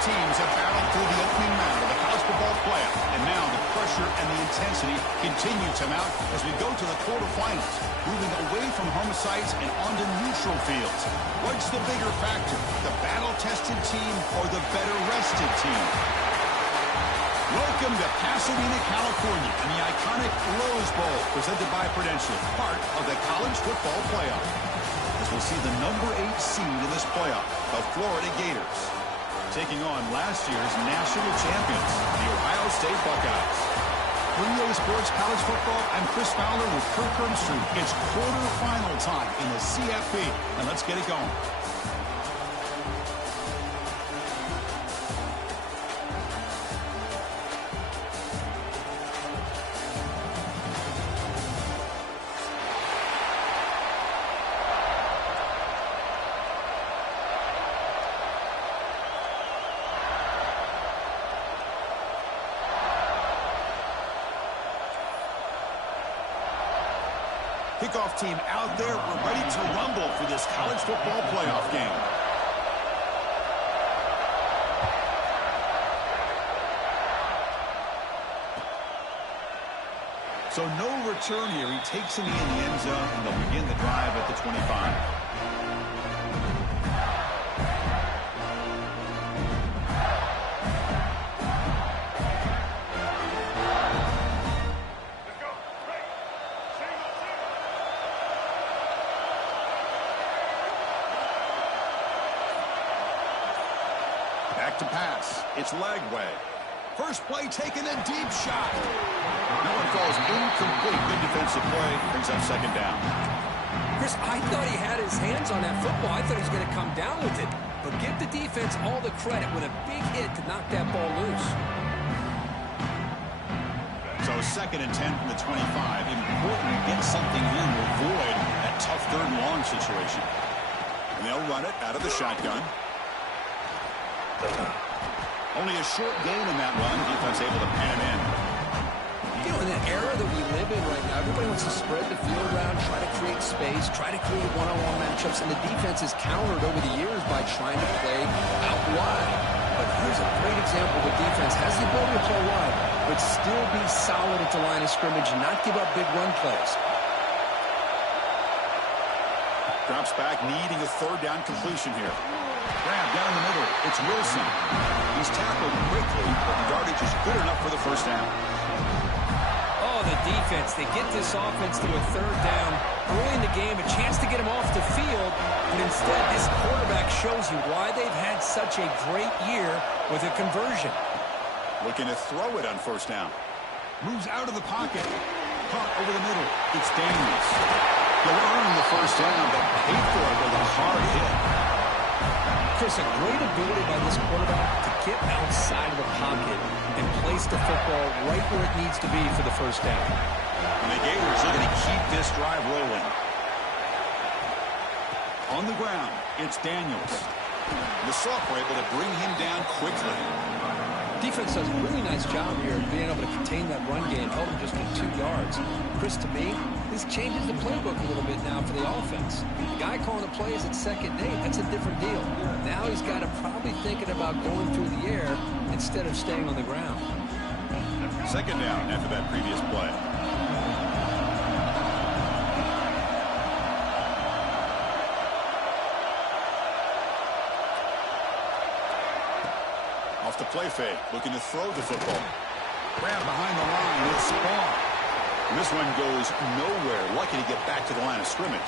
teams have battled through the opening round of the college football playoff, and now the pressure and the intensity continue to mount as we go to the quarterfinals, moving away from home sites and onto neutral fields. What's the bigger factor, the battle-tested team or the better-rested team? Welcome to Pasadena, California, and the iconic Rose Bowl, presented by Prudential, part of the college football playoff. As we'll see the number 8 seed in this playoff, the Florida Gators, taking on last year's national champions, the Ohio State Buckeyes. For EA Sports College Football, I'm Chris Fowler with Kirk Herbstreit. It's quarterfinal time in the CFP, and let's get it going. Kickoff team out there. We're ready to rumble for this college football playoff game. So no return here. He takes it in the end zone, and they'll begin the drive at the 25. Back to pass. It's Lagway. First play taken, a deep shot. No one falls incomplete. Good defensive play. Brings up second down. Chris, I thought he had his hands on that football. I thought he was going to come down with it. But give the defense all the credit with a big hit to knock that ball loose. So second and 10 from the 25. Important to get something in to avoid that tough third and long situation. And they'll run it out of the shotgun. Only a short gain in that run. Defense able to pan it in. You know, in the era that we live in right now, everybody wants to spread the field around, try to create space, try to create one-on-one matchups, and the defense is countered over the years by trying to play out wide. But here's a great example of a defense has the ability to play wide, but still be solid at the line of scrimmage and not give up big run plays. Drops back, needing a third down completion here. Grab down the middle. It's Wilson. He's tackled quickly, but the yardage is good enough for the first down. Oh, the defense. They get this offense to a third down early in the game, a chance to get him off the field, but instead this quarterback shows you why they've had such a great year with a conversion. Looking to throw it on first down. Moves out of the pocket. Caught over the middle. It's Daniels. He'll earn the first down, but paid for it with a hard hit. Chris, a great ability by this quarterback to get outside of the pocket and place the football right where it needs to be for the first down. And the Gators looking to keep this drive rolling. On the ground, it's Daniels. The sophomore able to bring him down quickly. Defense does a really nice job here of being able to contain that run game, held him just to 2 yards. Chris, to me, this changes the playbook a little bit now for the offense. The guy calling the plays at 2nd and 8, that's a different deal. Now he's got to probably thinking about going through the air instead of staying on the ground. Second down after that previous play. Off the play fake, looking to throw the football. Grab behind the line, it's Spawn. This one goes nowhere. Lucky to get back to the line of scrimmage.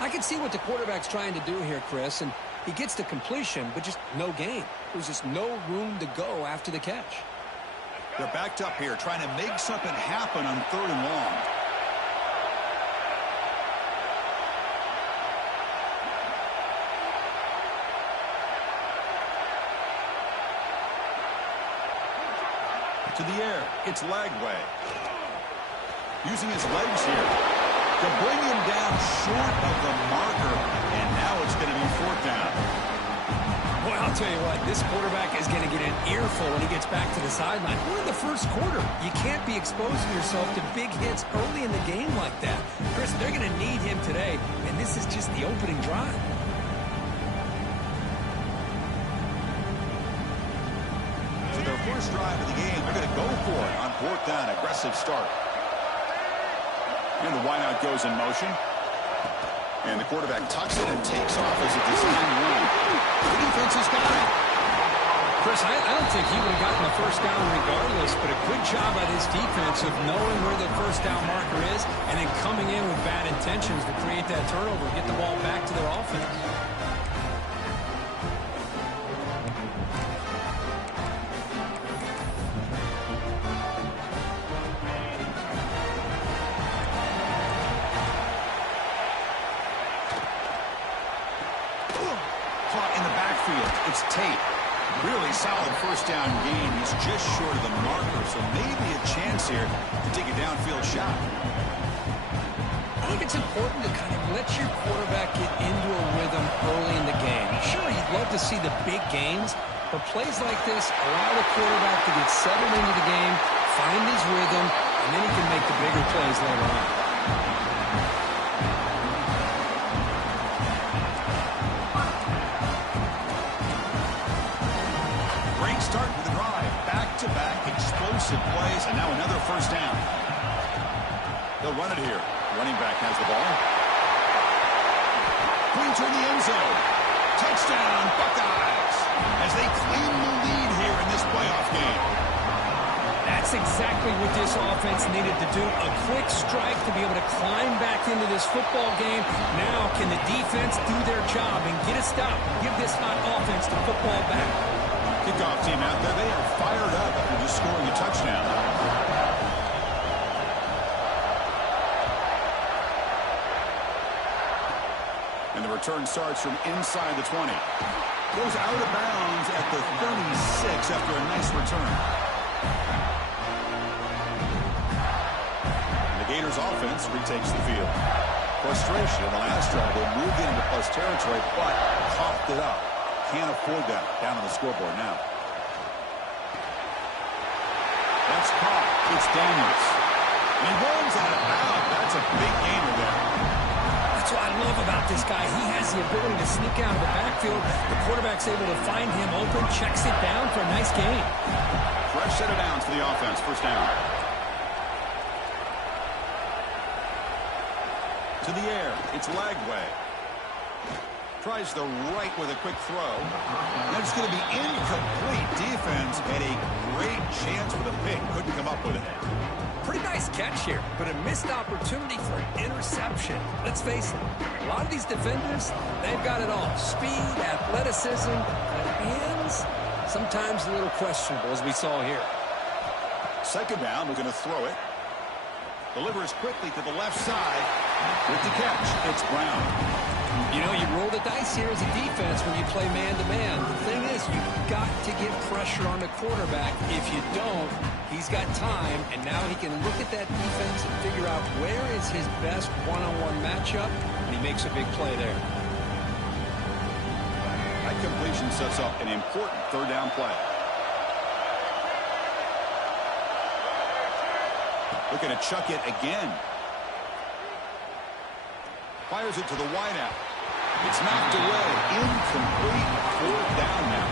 I can see what the quarterback's trying to do here, Chris, and he gets the completion, but just no gain. There's just no room to go after the catch. They're backed up here, trying to make something happen on 3rd and long. To the air, it's Lagway. Using his legs here to bring him down short of the marker, and now it's going to be 4th down. Boy, I'll tell you what, this quarterback is going to get an earful when he gets back to the sideline. We're in the first quarter. You can't be exposing yourself to big hits early in the game like that. Chris, they're going to need him today, and this is just the opening drive. first drive of the game, they're going to go for it on fourth down. Aggressive start. And the wideout goes in motion. And the quarterback tucks it and takes off as a design run. The defense has got it. Chris, I don't think he would have gotten the first down regardless, but a good job by this defense of knowing where the first down marker is and then coming in with bad intentions to create that turnover, get the ball back to their offense. Caught in the backfield. It's Tate. Really solid first down gain. He's just short of the marker, so maybe a chance here to take a downfield shot. I think it's important to kind of let your quarterback get into a rhythm early in the game. Sure, you'd love to see the big gains, but plays like this allow the quarterback to get settled into the game, find his rhythm, and then he can make the bigger plays later on. Start with the drive. Back-to-back explosive plays, and now another first down. They'll run it here. Running back has the ball. Going toward the end zone. Touchdown, Buckeyes, as they claim the lead here in this playoff game. That's exactly what this offense needed to do. A quick strike to be able to climb back into this football game. Now can the defense do their job and get a stop? Give this hot offense the football back. Kickoff team out there. They are fired up after just scoring a touchdown. And the return starts from inside the 20. Goes out of bounds at the 36 after a nice return. And the Gators offense retakes the field. Frustration in the last drive. They moved into plus territory, but coughed it up. Can't afford that. Down on the scoreboard now. That's caught. It's Daniels. And he runs out of bounds. That's a big gainer there. That's what I love about this guy. He has the ability to sneak out of the backfield. The quarterback's able to find him open, checks it down for a nice gain. Fresh set of downs for the offense. First down. To the air. It's Lagway. Tries the right with a quick throw. That's going to be incomplete. Defense had a great chance with a pick. Couldn't come up with it. Pretty nice catch here, but a missed opportunity for an interception. Let's face it, a lot of these defenders, they've got it all. Speed, athleticism, but hands, sometimes a little questionable, as we saw here. Second down, we're going to throw it. Delivers quickly to the left side. With the catch, it's Brown. You know, you roll the dice here as a defense when you play man-to-man. The thing is, you've got to get pressure on the quarterback. If you don't, he's got time, and now he can look at that defense and figure out where is his best one-on-one matchup, and he makes a big play there. That completion sets up an important third down play. Looking to chuck it again. Fires it to the wideout. It's knocked away. Incomplete. Fourth down now.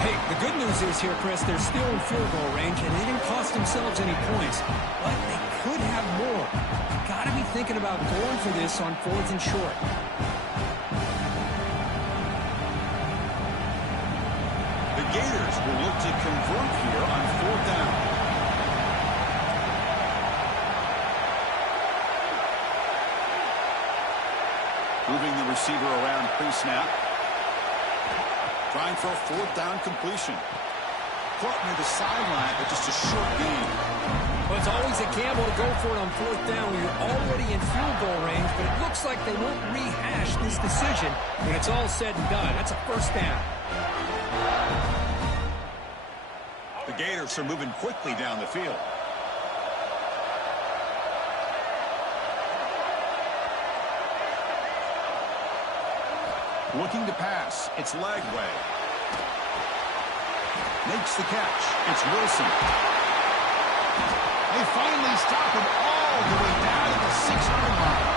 Hey, the good news is here, Chris, they're still in field goal range, and they didn't cost themselves any points. But they could have more. You've got to be thinking about going for this on fourth and short. The Gators will look to convert here on fourth down. Moving the receiver around pre-snap. Trying for a fourth down completion. Caught near the sideline, but just a short gain. Well, it's always a gamble to go for it on fourth down when you're already in field goal range, but it looks like they won't rehash this decision when it's all said and done. That's a first down. The Gators are moving quickly down the field. Looking to pass. It's Lagway. Makes the catch. It's Wilson. They finally stop him all the way down to the 600 line.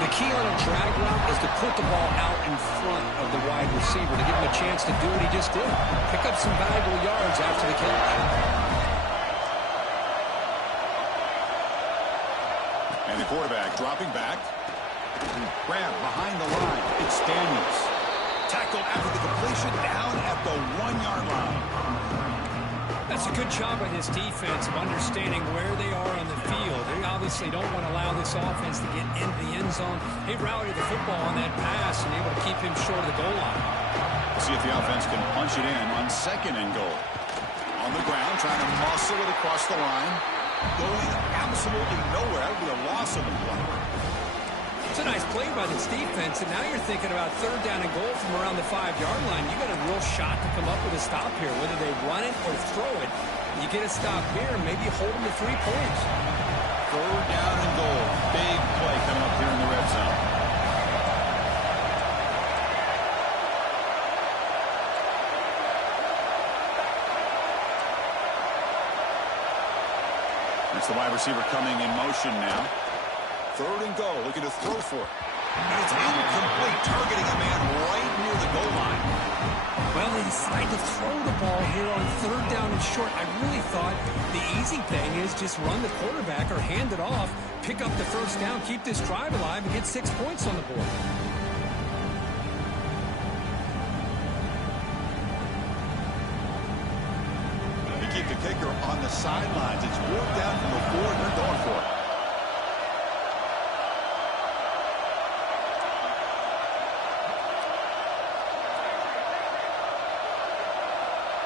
The key on a drag route is to to put the ball out in front of the wide receiver to give him a chance to do what he just did. Pick up some valuable yards after the catch. And the quarterback dropping back. Grab behind the line. It's Daniels. Tackled after the completion down at the 1-yard line. That's a good job by this defense of understanding where they are on the field. They obviously don't want to allow this offense to get into the end zone. They rallied the football on that pass and able to keep him short of the goal line. We'll see if the offense can punch it in on 2nd and goal. On the ground, trying to muscle it across the line. Going absolutely nowhere. That would be a loss of the play. It's a nice play by this defense, and now you're thinking about 3rd down and goal from around the 5-yard line. You got a real shot to come up with a stop here, whether they run it or throw it. You get a stop here, maybe hold them to 3 points. 3rd down and goal. Big play coming up here in the red zone. That's the wide receiver coming in motion now. 3rd and goal, looking to throw for it. And it's incomplete, targeting a man right near the goal line. Well, they decided to throw the ball here on 3rd down and short. I really thought the easy thing is just run the quarterback or hand it off, pick up the 1st down, keep this drive alive, and get 6 points on the board. They keep the kicker on the sidelines. It's worked out from the 4, and they're going for it.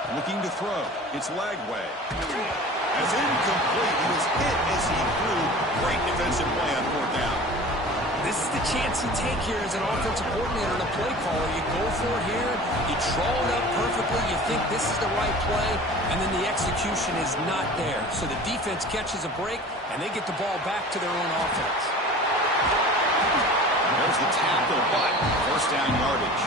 Looking to throw. It's Lagway. It's incomplete. He was hit as he threw. Great defensive play on 4th down. This is the chance you take here as an offensive coordinator and a play caller. You go for it here. You draw it up perfectly. You think this is the right play, and then the execution is not there. So the defense catches a break, and they get the ball back to their own offense. There's the tackle, but 1st down yardage.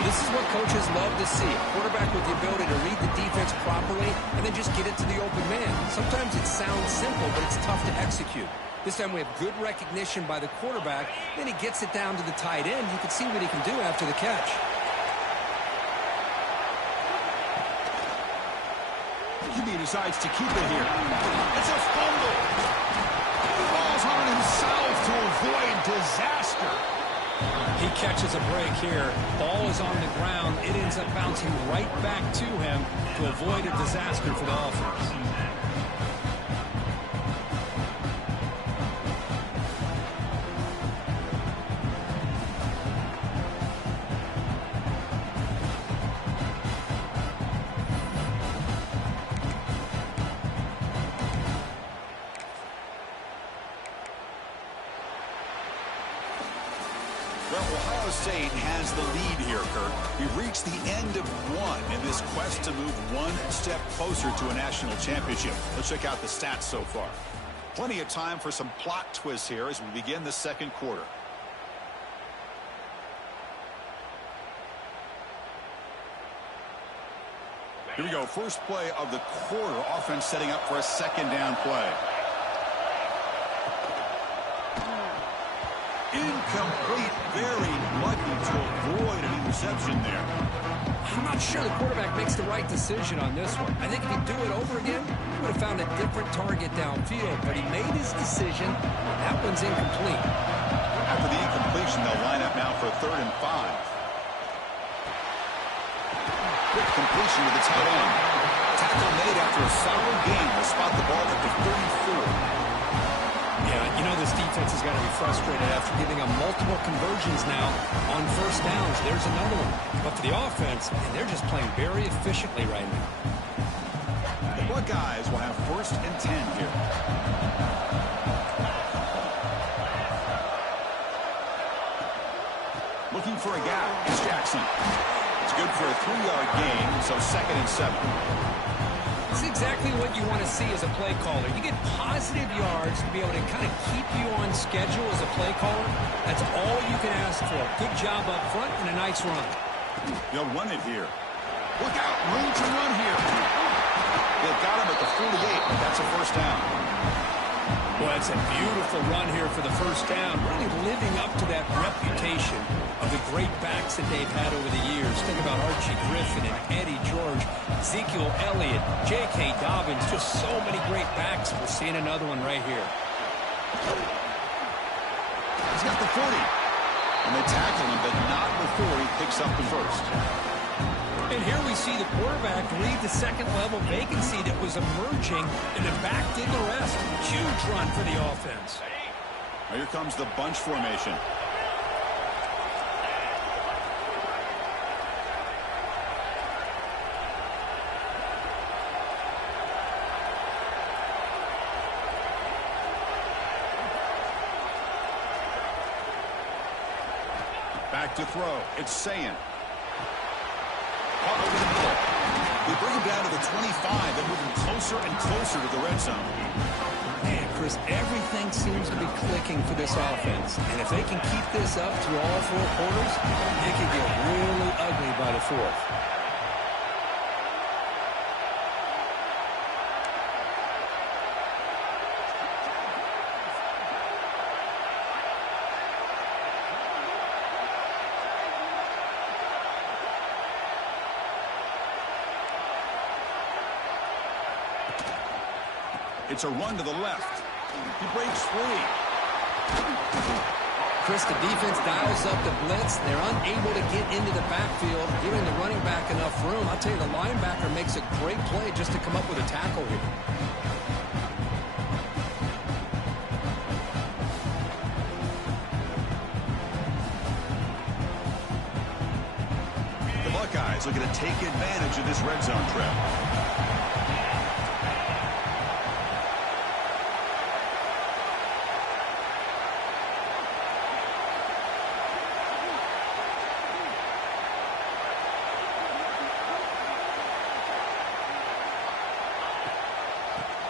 This is what coaches love to see. A quarterback with the ability to read the defense properly and then just get it to the open man. Sometimes it sounds simple, but it's tough to execute. This time we have good recognition by the quarterback. Then he gets it down to the tight end. You can see what he can do after the catch. He decides to keep it here. It's a fumble. He falls on himself to avoid disaster. He catches a break here. Ball is on the ground. It ends up bouncing right back to him to avoid a disaster for the offense. Well, Ohio State has the lead here, Kirk. We've reached the end of 1 in this quest to move 1 step closer to a national championship. Let's check out the stats so far. Plenty of time for some plot twists here as we begin the 2nd quarter. Here we go. First play of the quarter. Offense setting up for a 2nd down play. Incomplete. Very lucky to avoid an interception there. I'm not sure the quarterback makes the right decision on this one. I think if he'd do it over again, he would have found a different target downfield. But he made his decision. That one's incomplete. After the incompletion, they'll line up now for 3rd and 5. Quick completion to the tight end. Tackle made after a solid gain. Will spot the ball at the 34. Yeah, you know this defense has got to be frustrated after giving them multiple conversions now on 1st downs. There's another one. But for the offense, they're just playing very efficiently right now. The Buckeyes will have 1st and 10 here. Looking for a gap. It's Jackson. It's good for a 3-yard gain, so 2nd and 7. This is exactly what you want to see as a play caller. You get positive yards to be able to kind of keep you on schedule as a play caller. That's all you can ask for. Good job up front and a nice run. They'll run it here. Look out, room to run here. They've got him at the 48. That's a 1st down. Well, it's a beautiful run here for the first down, really living up to that reputation of the great backs that they've had over the years. Think about Archie Griffin and Eddie George, Ezekiel Elliott, J.K. Dobbins, just so many great backs. We're seeing another one right here. He's got the 40. And they tackle him, but not before he picks up the first. And here we see the quarterback read the second-level vacancy that was emerging, and the back did the rest. Huge run for the offense. Now here comes the bunch formation. Back to throw. It's Sayin. Caught over the middle. We bring him down to the 25 and moving closer and closer to the red zone. Man, Chris, everything seems to be clicking for this offense. And if they can keep this up through all four quarters, it could get really ugly by the fourth. It's a run to the left. He breaks free. Chris, the defense dials up the blitz. They're unable to get into the backfield, giving the running back enough room. I'll tell you, the linebacker makes a great play just to come up with a tackle here. The Buckeyes looking to take advantage of this red zone trap.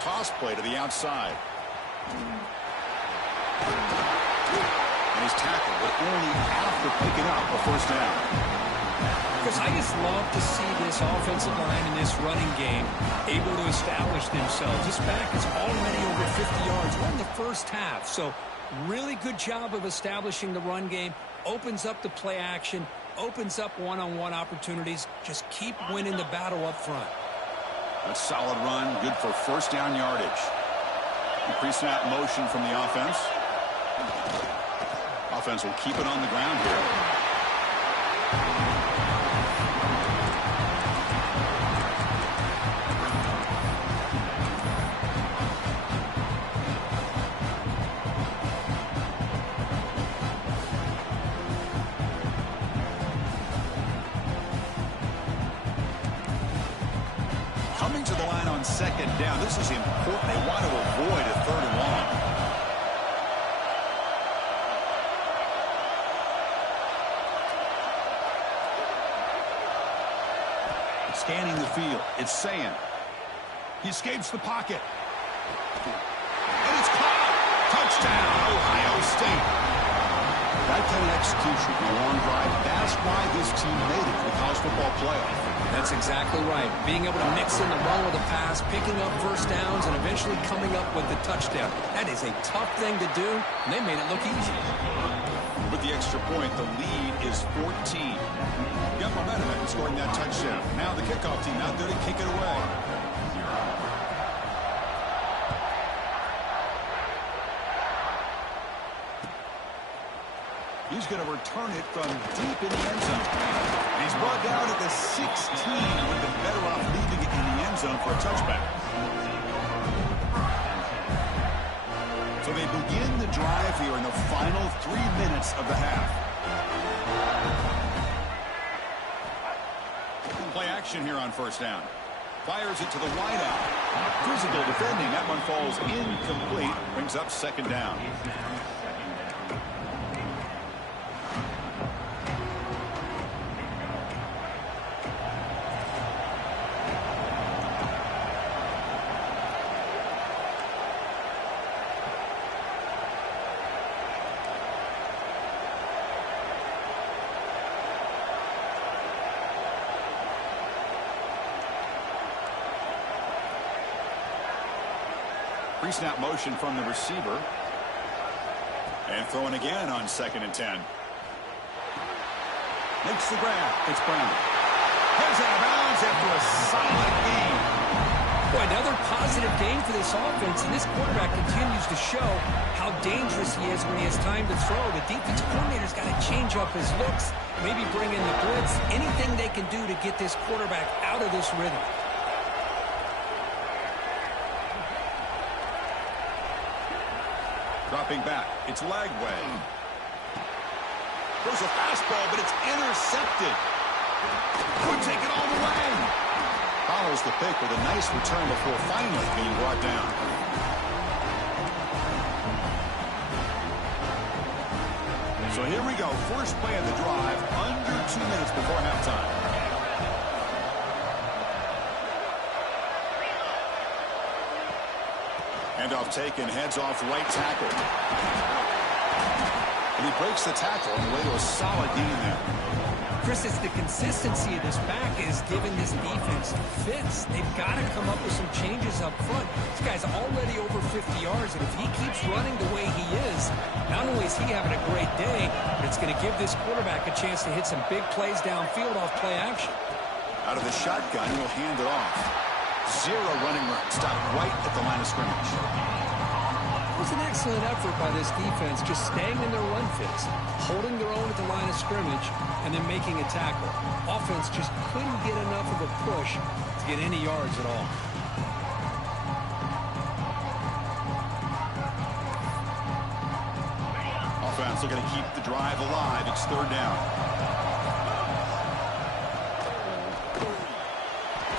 Toss play to the outside. And he's tackled, but only after picking up a first down. Because I just love to see this offensive line in this running game able to establish themselves. This back is already over 50 yards. We're in the first half, so really good job of establishing the run game. Opens up the play action, opens up one-on-one opportunities. Just keep winning the battle up front. A solid run, good for first down yardage. Pre-snap motion from the offense. Offense will keep it on the ground here. Coming to the line on second down. This is important. They want to avoid a third and long. Scanning the field. It's Sayin. He escapes the pocket. And it's caught. Touchdown, Ohio State. That kind of execution, a long drive. That's why this team made it to the college football playoff. That's exactly right. Being able to mix in the run with the pass, picking up first downs, and eventually coming up with the touchdown. That is a tough thing to do, and they made it look easy. With the extra point, the lead is 14. Got momentum in scoring that touchdown. Now the kickoff team out there to kick it away. He's going to return it from deep in the end zone. And he's brought down at the 16. Would have been better off leaving it in the end zone for a touchback. So they begin the drive here in the final 3 minutes of the half. Play action here on first down. Fires it to the wideout. Physical defending. That one falls incomplete. Brings up second down. Pre-snap motion from the receiver. And throwing again on 2nd and 10. Makes the grab. It's Brown. Heads out of bounds after a solid gain. Boy, another positive game for this offense, and this quarterback continues to show how dangerous he is when he has time to throw. The defense coordinator's got to change up his looks, maybe bring in the blitz, anything they can do to get this quarterback out of this rhythm. Dropping back, it's Lagway. There's a fastball, but it's intercepted. Could take it all the way. Follows the pick with a nice return before finally being brought down. So here we go. First play of the drive, under 2 minutes before halftime. Handoff taken, heads off right tackle. And he breaks the tackle on the way to a solid gain there. Chris, it's the consistency of this back is giving this defense fits. They've got to come up with some changes up front. This guy's already over 50 yards, and if he keeps running the way he is, not only is he having a great day, but it's going to give this quarterback a chance to hit some big plays downfield off play action. Out of the shotgun, he'll hand it off. Zero running room. Stopped right at the line of scrimmage. It was an excellent effort by this defense, just staying in their run fits, holding their own at the line of scrimmage, and then making a tackle. Offense just couldn't get enough of a push to get any yards at all. Offense looking to keep the drive alive. It's 3rd down.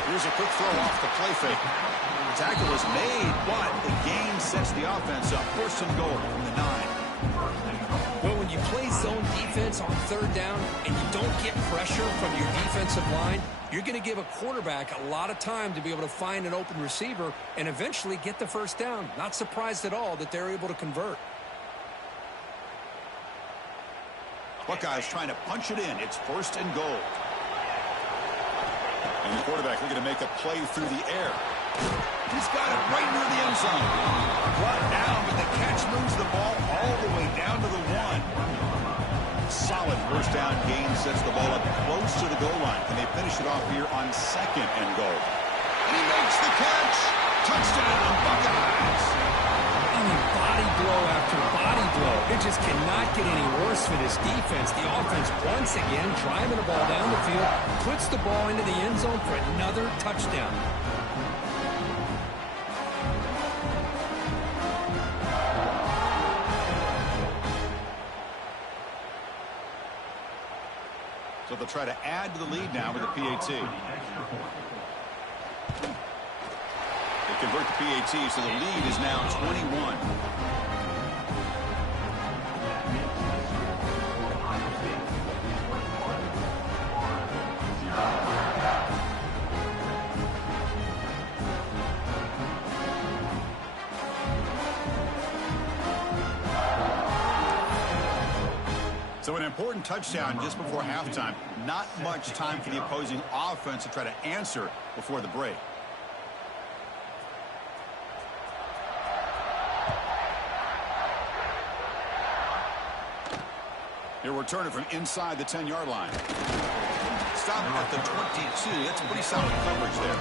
Here's a quick throw off the play fake. The tackle is made, but the gain sets the offense up. 1st and goal from the 9. Well, when you play zone defense on 3rd down and you don't get pressure from your defensive line, you're going to give a quarterback a lot of time to be able to find an open receiver and eventually get the 1st down. Not surprised at all that they're able to convert. Buckeyes trying to punch it in. It's 1st and goal. And the quarterback looking to make a play through the air. He's got it right near the end zone. Brought down, but the catch moves the ball all the way down to the 1. Solid 1st down gain sets the ball up close to the goal line. Can they finish it off here on 2nd and goal? And he makes the catch. Touchdown, Buckeyes. I mean, body blow after body blow. It just cannot get any worse for this defense. The offense, once again, driving the ball down the field, puts the ball into the end zone for another touchdown. So they'll try to add to the lead now with the PAT. They convert the PAT, so the lead is now 21. So an important touchdown just before halftime. Not much time for the opposing offense to try to answer before the break. He'll return it from inside the 10-yard line. Stop at the 22. That's pretty solid coverage there.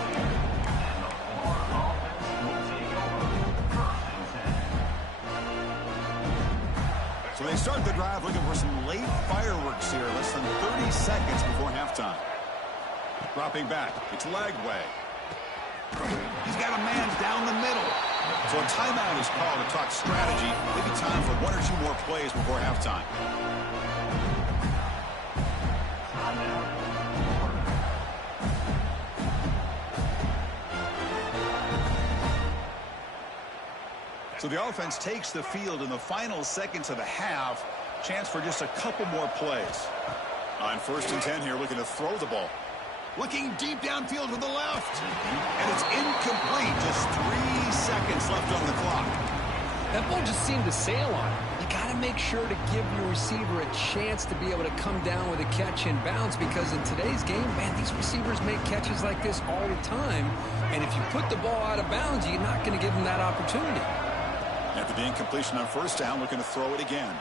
So they start the drive looking for some late fireworks here. Less than 30 seconds before halftime. Dropping back. It's Lagway. He's got a man down the middle. So a timeout is called to talk strategy. Maybe time for 1 or 2 more plays before halftime. So the offense takes the field in the final seconds of the half. Chance for just a couple more plays. On 1st and 10 here, looking to throw the ball. Looking deep downfield to the left. And it's incomplete. Just 3 seconds left on the clock. That ball just seemed to sail on him. He got to make sure to give your receiver a chance to be able to come down with a catch and bounce, because in today's game, man, these receivers make catches like this all the time. And if you put the ball out of bounds, you're not going to give them that opportunity. After the incompletion on first down, looking to throw it again.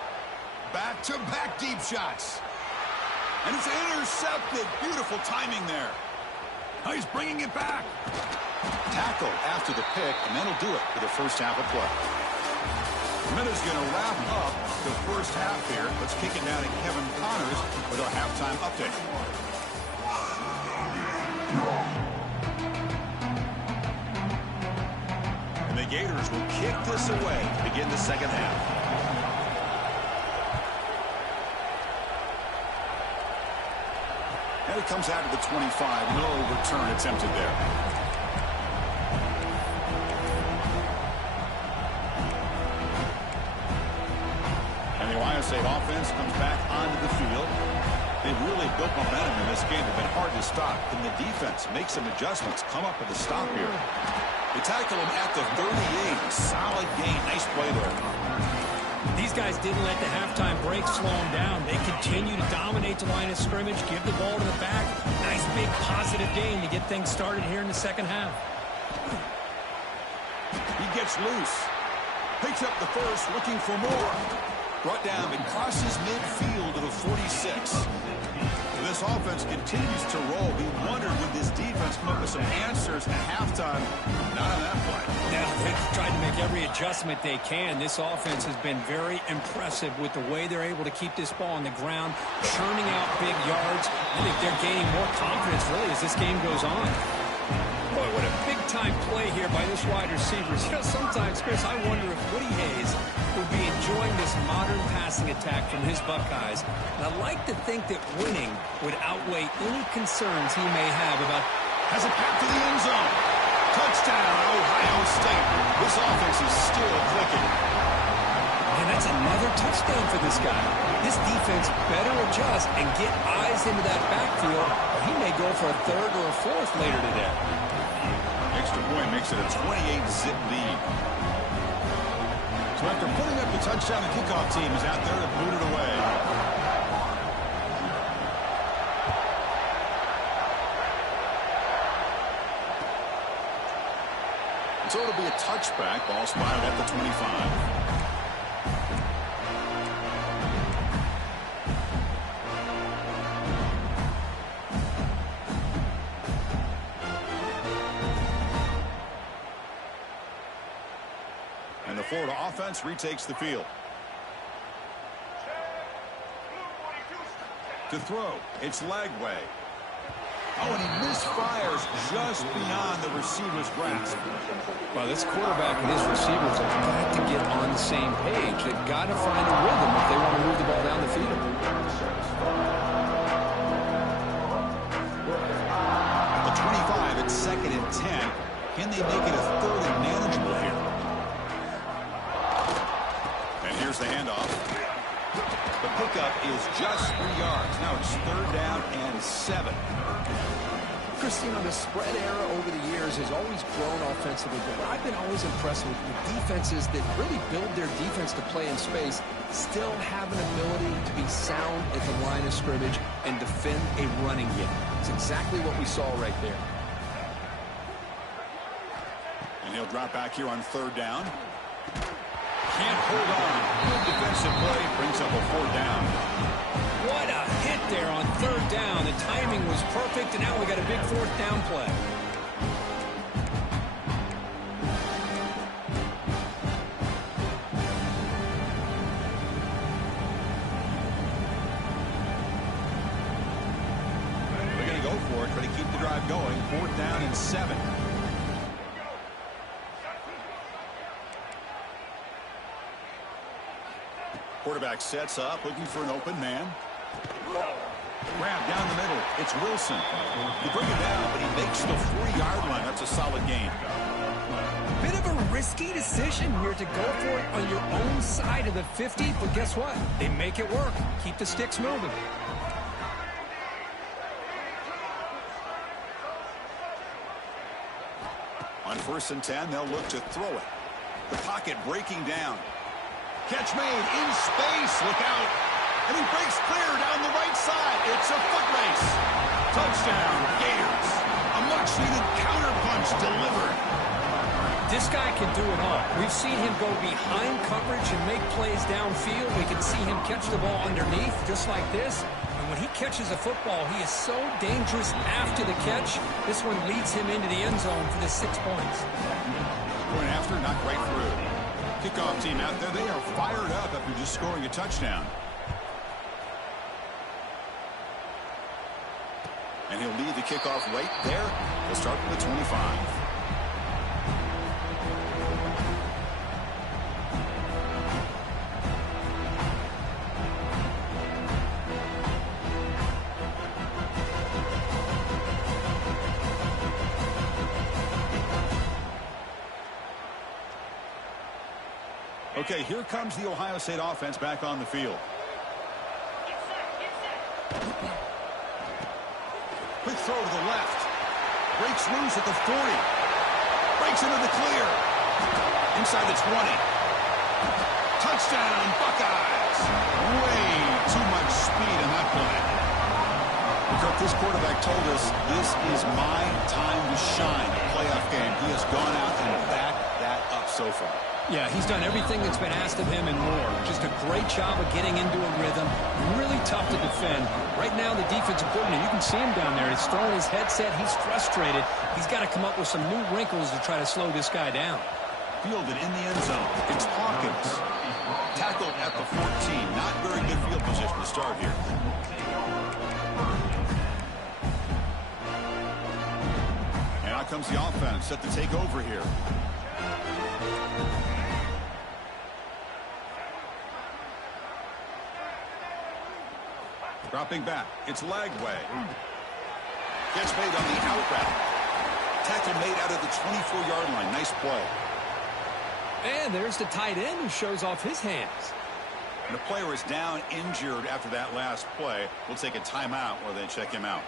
Back-to-back deep shots. And it's intercepted. Beautiful timing there. Now he's bringing it back. Tackle after the pick, and that'll do it for the first half of play. Minute's going to wrap up the first half here. Let's kick it down to Kevin Connors with our halftime update. And the Gators will kick this away to begin the second half. And it comes out to the 25. No return attempted there. And the Ohio State offense comes back onto the field. They've really built momentum in this game. They've been hard to stop. And the defense makes some adjustments, come up with a stop here. They tackle him at the 38. Solid gain. Nice play there. These guys didn't let the halftime break slow them down. They continue to dominate the line of scrimmage, give the ball to the back. Nice big positive gain to get things started here in the second half. He gets loose. Picks up the first, looking for more. Brought down and crosses midfield to the 46. This offense continues to roll. We wondered would this defense come up with some answers at halftime. Not on that play. Now, they've tried to make every adjustment they can. This offense has been very impressive with the way they're able to keep this ball on the ground, churning out big yards. I think they're gaining more confidence, really, as this game goes on. Boy, what a big-time play here by this wide receiver. You know, sometimes, Chris, I wonder if Woody Hayes would be enjoying this modern passing attack from his Buckeyes. And I like to think that winning would outweigh any concerns he may have about... Has a path to the end zone. Touchdown, Ohio State. This offense is still clicking. And that's another touchdown for this guy. This defense better adjust and get eyes into that backfield, or he may go for a third or a fourth later today. Extra point makes it a 28-zip lead. So after putting up the touchdown, the kickoff team is out there to boot it away. So it'll be a touchback. Ball spotted at the 25. And the Florida offense retakes the field. To throw, it's Lagway. Oh, and he misfires just beyond the receiver's grasp. Well, this quarterback and his receivers have got to get on the same page. They've got to find a rhythm if they want to move the ball down the field. At the 25, it's 2nd and 10. Can they make it a third and manageable here? And here's the handoff. The pickup is just 3 yards. Now it's 3rd down and 7. Chris, you know, the spread era over the years has always grown offensively, but what I've been always impressed with defenses that really build their defense to play in space still have an ability to be sound at the line of scrimmage and defend a running game. It's exactly what we saw right there. And he'll drop back here on 3rd down. Can't hold on. Good defensive play. Brings up a 4th down. What a hit there on 3rd down. The timing was perfect, and now we got a big 4th down play. They're going to go for it, try to keep the drive going. 4th down and 7. Quarterback sets up, looking for an open man. Grab down the middle. It's Wilson. They bring it down, but he makes the 4-yard line. That's a solid gain. Bit of a risky decision here to go for it on your own side of the 50, but guess what? They make it work. Keep the sticks moving. On 1st and 10, they'll look to throw it. The pocket breaking down. Catch made in space. Look out. And he breaks clear down the right side. It's a foot race. Touchdown, Gators. A much-needed counterpunch delivered. This guy can do it all. We've seen him go behind coverage and make plays downfield. We can see him catch the ball underneath, just like this. And when he catches a football, he is so dangerous after the catch. This one leads him into the end zone for the 6 points. Point after, not right through. Kickoff team out there, they are fired up after just scoring a touchdown. And he'll lead the kickoff right there. He'll start with the 25. Okay, here comes the Ohio State offense back on the field. Quick throw to the left. Breaks loose at the 40. Breaks into the clear. Inside the 20. Touchdown, Buckeyes. Way too much speed in that play. Kirk, this quarterback told us this is my time to shine. A playoff game. He has gone out and backed that up so far. Yeah, he's done everything that's been asked of him and more. Just a great job of getting into a rhythm. Really tough to defend. Right now, the defensive coordinator, you can see him down there. He's throwing his headset. He's frustrated. He's got to come up with some new wrinkles to try to slow this guy down. Fielded in the end zone. It's Hawkins. Tackled at the 14. Not very good field position to start here. And out comes the offense set to take over here. Dropping back. It's Lagway. Gets made on the out route. Tackle made out of the 24-yard line. Nice play. And there's the tight end who shows off his hands. And the player is down injured after that last play. We'll take a timeout while they check him out.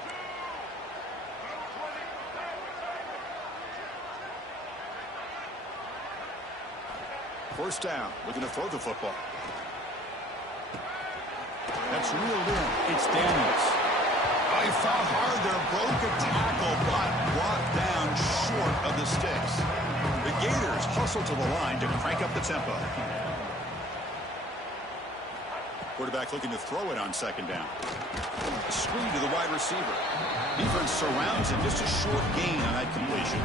First down. Looking to throw the football. That's reeled in. It's Daniels. Oh, he fought hard there. Broke a tackle, but brought down short of the sticks. The Gators hustle to the line to crank up the tempo. Quarterback looking to throw it on second down. Screen to the wide receiver. Defense surrounds him. Just a short gain on that completion.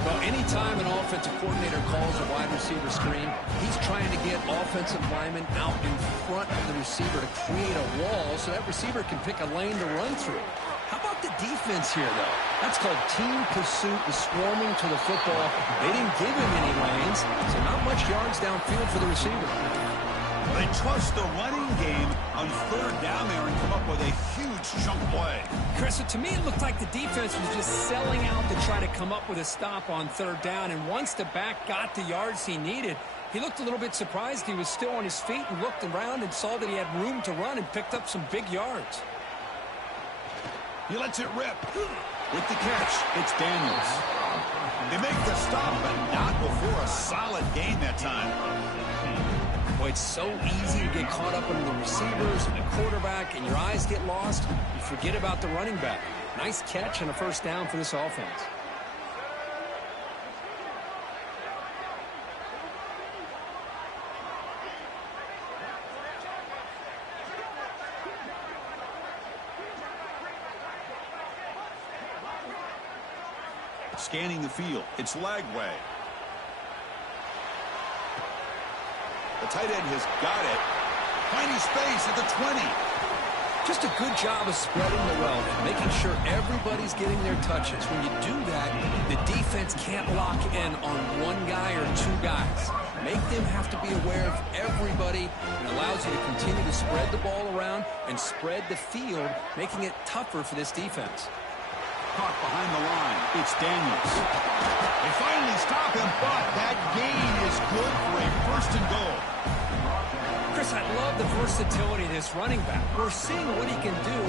Well, anytime an offensive coordinator calls a wide receiver screen, he's trying to get offensive linemen out in front of the receiver to create a wall so that receiver can pick a lane to run through. How about the defense here, though? That's called team pursuit and swarming to the football. They didn't give him any lanes, so not much yards downfield for the receiver. They trust the running game on third down there and come up with a huge chunk play. Chris, to me, it looked like the defense was just selling out to try to come up with a stop on third down. And once the back got the yards he needed, he looked a little bit surprised. He was still on his feet and looked around and saw that he had room to run and picked up some big yards. He lets it rip. With the catch, it's Daniels. They make the stop, but not before a solid gain that time. Boy, it's so easy to get caught up in the receivers and the quarterback, and your eyes get lost. You forget about the running back. Nice catch and a first down for this offense. Scanning the field, it's Lagway. The tight end has got it. Finding space at the 20. Just a good job of spreading the wealth, making sure everybody's getting their touches. When you do that, the defense can't lock in on one guy or two guys. Make them have to be aware of everybody, and allows you to continue to spread the ball around and spread the field, making it tougher for this defense. Caught behind the line. It's Daniels. They finally stop him, but that gain is good for a first and goal. Chris, I love the versatility of this running back. We're seeing what he can do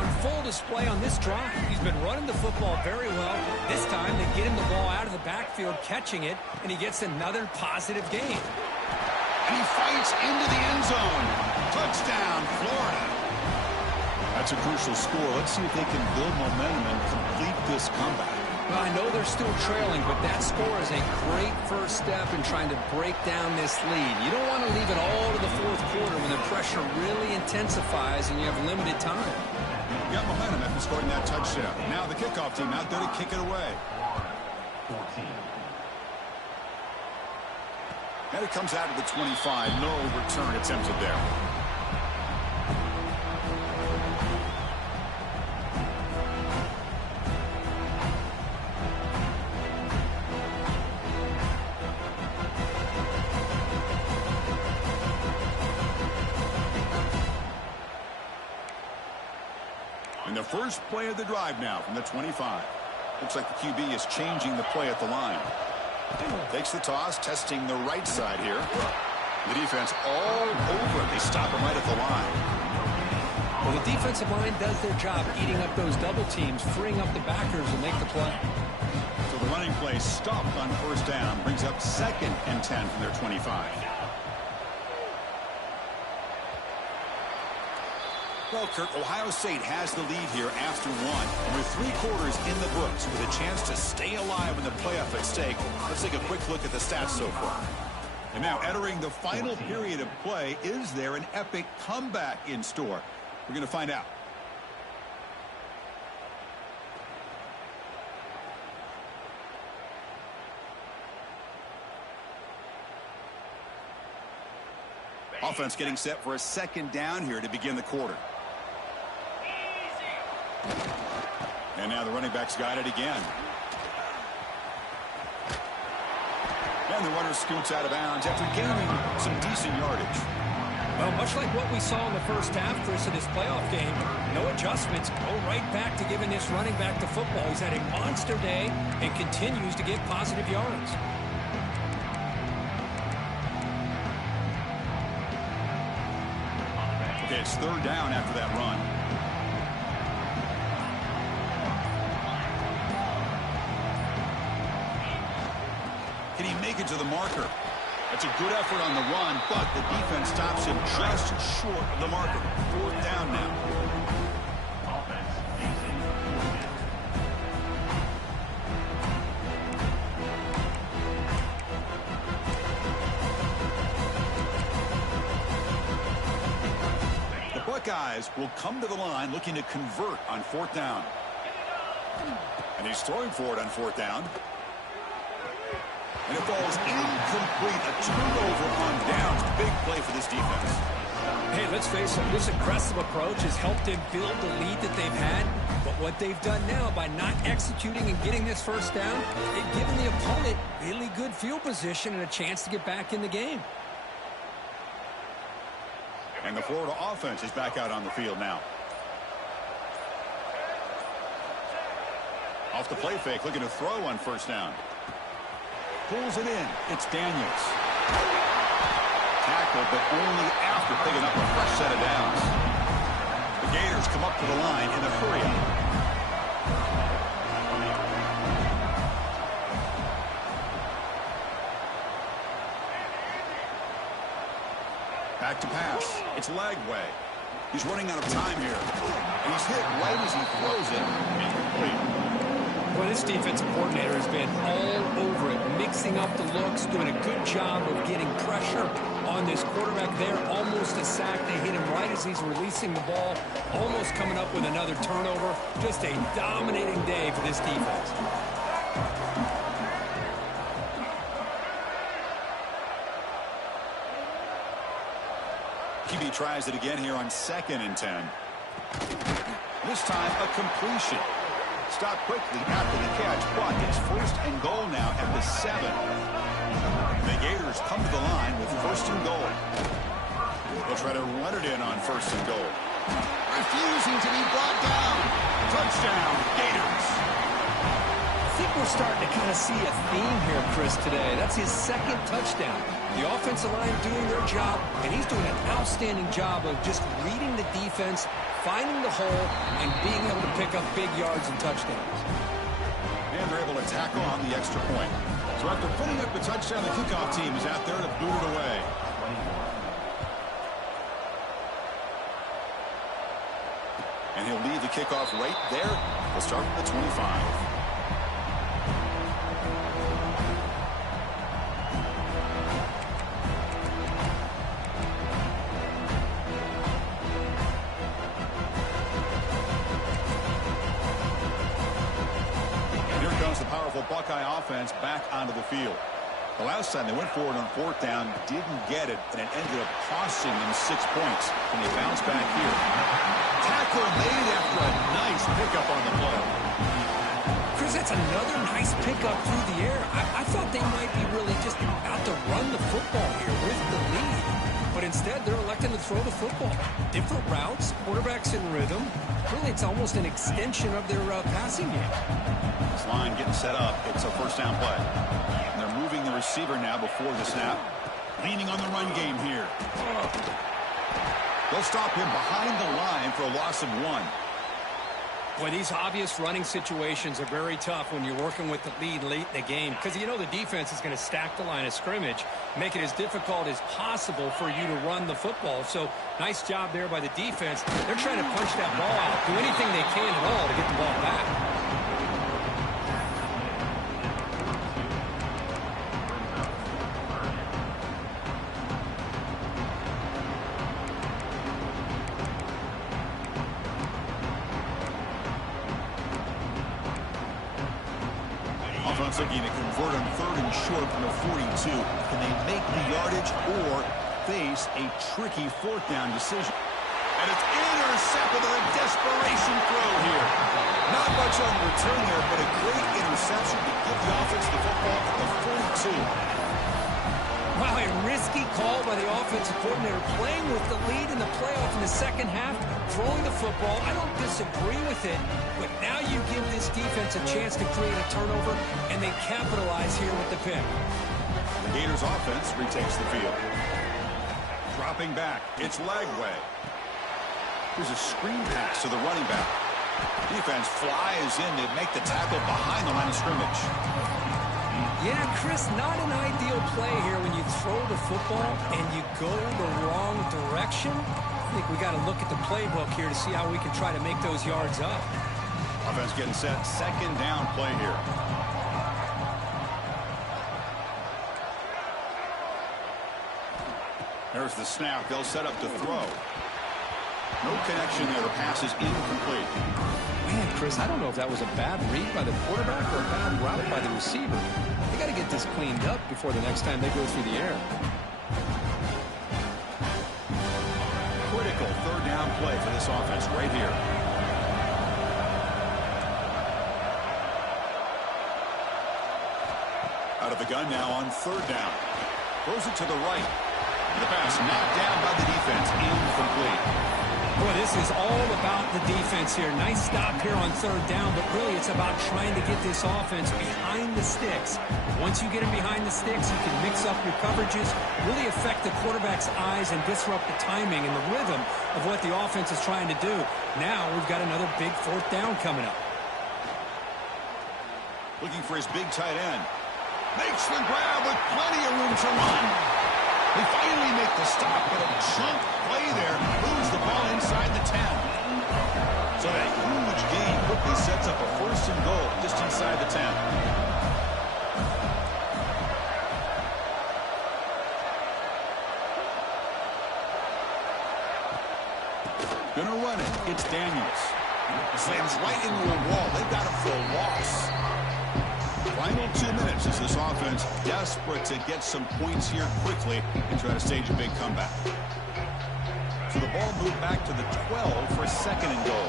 on full display on this drive. He's been running the football very well. This time, they get him the ball out of the backfield, catching it, and he gets another positive gain. And he fights into the end zone. Touchdown, Florida. That's a crucial score. Let's see if they can build momentum and complete this comeback. Well, I know they're still trailing, but that score is a great first step in trying to break down this lead. You don't want to leave it all to the fourth quarter when the pressure really intensifies and you have limited time. Got momentum after scoring that touchdown. Now the kickoff team out there to kick it away. And it comes out of the 25. No return attempted there. And the first play of the drive now from the 25. Looks like the QB is changing the play at the line. Takes the toss, testing the right side here. The defense all over it. They stop him right at the line. Well, the defensive line does their job eating up those double teams, freeing up the backers to make the play. So the running play stopped on first down. Brings up 2nd and 10 from their 25. Well, Kirk, Ohio State has the lead here after one. And with 3 quarters in the books with a chance to stay alive in the playoff at stake, let's take a quick look at the stats so far. And now entering the final period of play, is there an epic comeback in store? We're going to find out. Offense getting set for a 2nd down here to begin the quarter. And now the running back's got it again. And the runner scoots out of bounds after gaining some decent yardage. Well, much like what we saw in the first half, Chris, of this playoff game, no adjustments. Go right back to giving this running back the football. He's had a monster day and continues to get positive yards. Okay, it's 3rd down after that run. Can he make it to the marker? That's a good effort on the run, but the defense stops him just short of the marker. 4th down now. The Buckeyes will come to the line looking to convert on 4th down. And he's throwing for it on 4th down. And it falls incomplete. A turnover on downs. Big play for this defense. Hey, let's face it, this aggressive approach has helped them build the lead that they've had. But what they've done now by not executing and getting this first down, they've given the opponent really good field position and a chance to get back in the game. And the Florida offense is back out on the field now. Off the play fake, looking to throw on 1st down. Pulls it in. It's Daniels. Tackled, but only after picking up a fresh set of downs. The Gators come up to the line in a hurry-up. Back to pass. It's Lagway. He's running out of time here. And he's hit right as he throws it. Incomplete. Well, this defensive coordinator has been all over it, mixing up the looks, doing a good job of getting pressure on this quarterback there. Almost a sack. They hit him right as he's releasing the ball, almost coming up with another turnover. Just a dominating day for this defense. QB tries it again here on 2nd and 10. This time a completion. Stop quickly after the catch, but it's 1st and goal now at the 7. The Gators come to the line with 1st and goal. They'll try to run it in on 1st and goal. Refusing to be brought down. Touchdown, Gators. I think we're starting to kind of see a theme here, Chris, today. That's his 2nd touchdown. The offensive line doing their job, and he's doing an outstanding job of just reading the defense, finding the hole, and being able to pick up big yards and touchdowns. And they're able to tackle on the extra point. So after putting up the touchdown, the kickoff team is out there to boot it away. And he'll leave the kickoff right there. We'll start at the 25. Buckeye offense back onto the field. The last time they went forward on fourth down, didn't get it, and it ended up costing them 6 points. Can they bounce back here? Tackle made after a nice pickup on the play. Chris, that's another nice pickup through the air. I thought they might be really just about to run the football here with the lead. But instead, they're electing to throw the football. Different routes, quarterbacks in rhythm. Really, it's almost an extension of their passing game. This line getting set up. It's a first down play. And they're moving the receiver now before the snap. Leaning on the run game here. They'll stop him behind the line for a loss of 1. Boy, these obvious running situations are very tough when you're working with the lead late in the game because you know the defense is going to stack the line of scrimmage, make it as difficult as possible for you to run the football. So nice job there by the defense. They're trying to punch that ball out, do anything they can at all to get the ball back. Offense looking to convert on 3rd and short from the 42. Can they make the yardage or face a tricky 4th down decision? And it's intercepted with a desperation throw here. Not much on the return there, but a great interception to give the offense the football at the 42. Wow, a risky call by the offensive coordinator, playing with the lead in the playoff in the second half, throwing the football. I don't disagree with it, but now you give this defense a chance to create a turnover, and they capitalize here with the pick. The Gators offense retakes the field. Dropping back, it's Lagway. Here's a screen pass to the running back. Defense flies in to make the tackle behind the line of scrimmage. Yeah, Chris, not an ideal play here when you throw the football and you go the wrong direction. I think we got to look at the playbook here to see how we can try to make those yards up. Offense getting set, 2nd down play here. There's the snap. They'll set up to throw. No connection there. The pass is incomplete. Man, Chris, I don't know if that was a bad read by the quarterback or a bad route by the receiver. They got to get this cleaned up before the next time they go through the air. Critical 3rd down play for this offense right here. Out of the gun now on 3rd down. Throws it to the right. And the pass knocked down by the defense. Incomplete. Boy, this is all about the defense here. Nice stop here on 3rd down, but really it's about trying to get this offense behind the sticks. Once you get them behind the sticks, you can mix up your coverages, really affect the quarterback's eyes and disrupt the timing and the rhythm of what the offense is trying to do. Now we've got another big 4th down coming up. Looking for his big tight end. Makes the grab with plenty of room to run. They finally make the stop, but a chunk play there moves the ball inside the 10. So that huge gain quickly sets up a 1st and goal just inside the 10. Gonna run it. It's Daniels. Slams right into a wall. They've got him for a loss. Final 2 minutes as this offense desperate to get some points here quickly and try to stage a big comeback. So the ball moved back to the 12 for a 2nd and goal.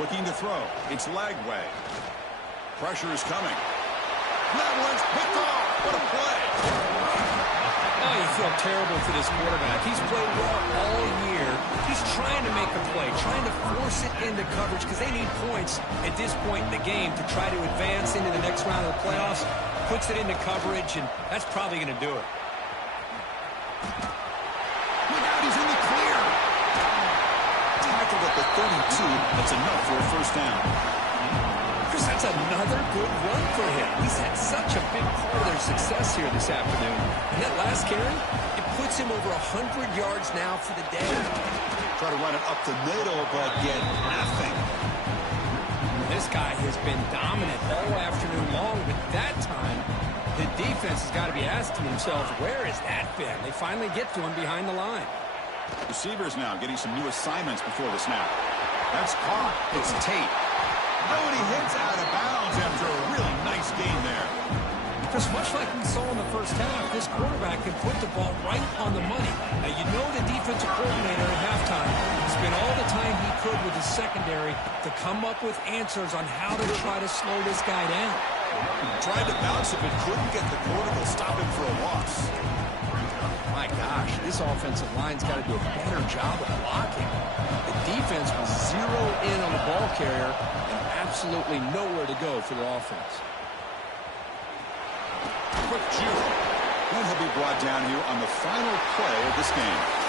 Looking to throw. It's Lagway. Pressure is coming. That one's picked off. What a play. Oh, you feel terrible for this quarterback. He's played well all year. He's trying to make a play, trying to force it into coverage because they need points at this point in the game to try to advance into the next round of the playoffs. Puts it into coverage, and that's probably going to do it. Look out, he's in the clear. Tackled at the 32. That's enough for a 1st down. Chris, that's another good run for him. He's had such a big part of their success here this afternoon. And that last carry, it puts him over 100 yards now for the day. Try to run it up the middle, but get nothing. This guy has been dominant all afternoon long, but that time, the defense has got to be asking themselves, where has that been? They finally get to him behind the line. Receivers now getting some new assignments before the snap. That's caught. It's Tate. Oh, and he hits out of bounds after a really nice gain there. Because much like we saw in the first half, this quarterback can put the ball right on the money. Now, you know the defensive coordinator at halftime spent all the time he could with his secondary to come up with answers on how to try to slow this guy down. Tried to bounce it, but couldn't get the corner to stop him for a loss. My gosh, this offensive line's got to do a better job of blocking. The defense was zeroed in on the ball carrier and absolutely nowhere to go for the offense. Quick juke. And he'll be brought down here on the final play of this game.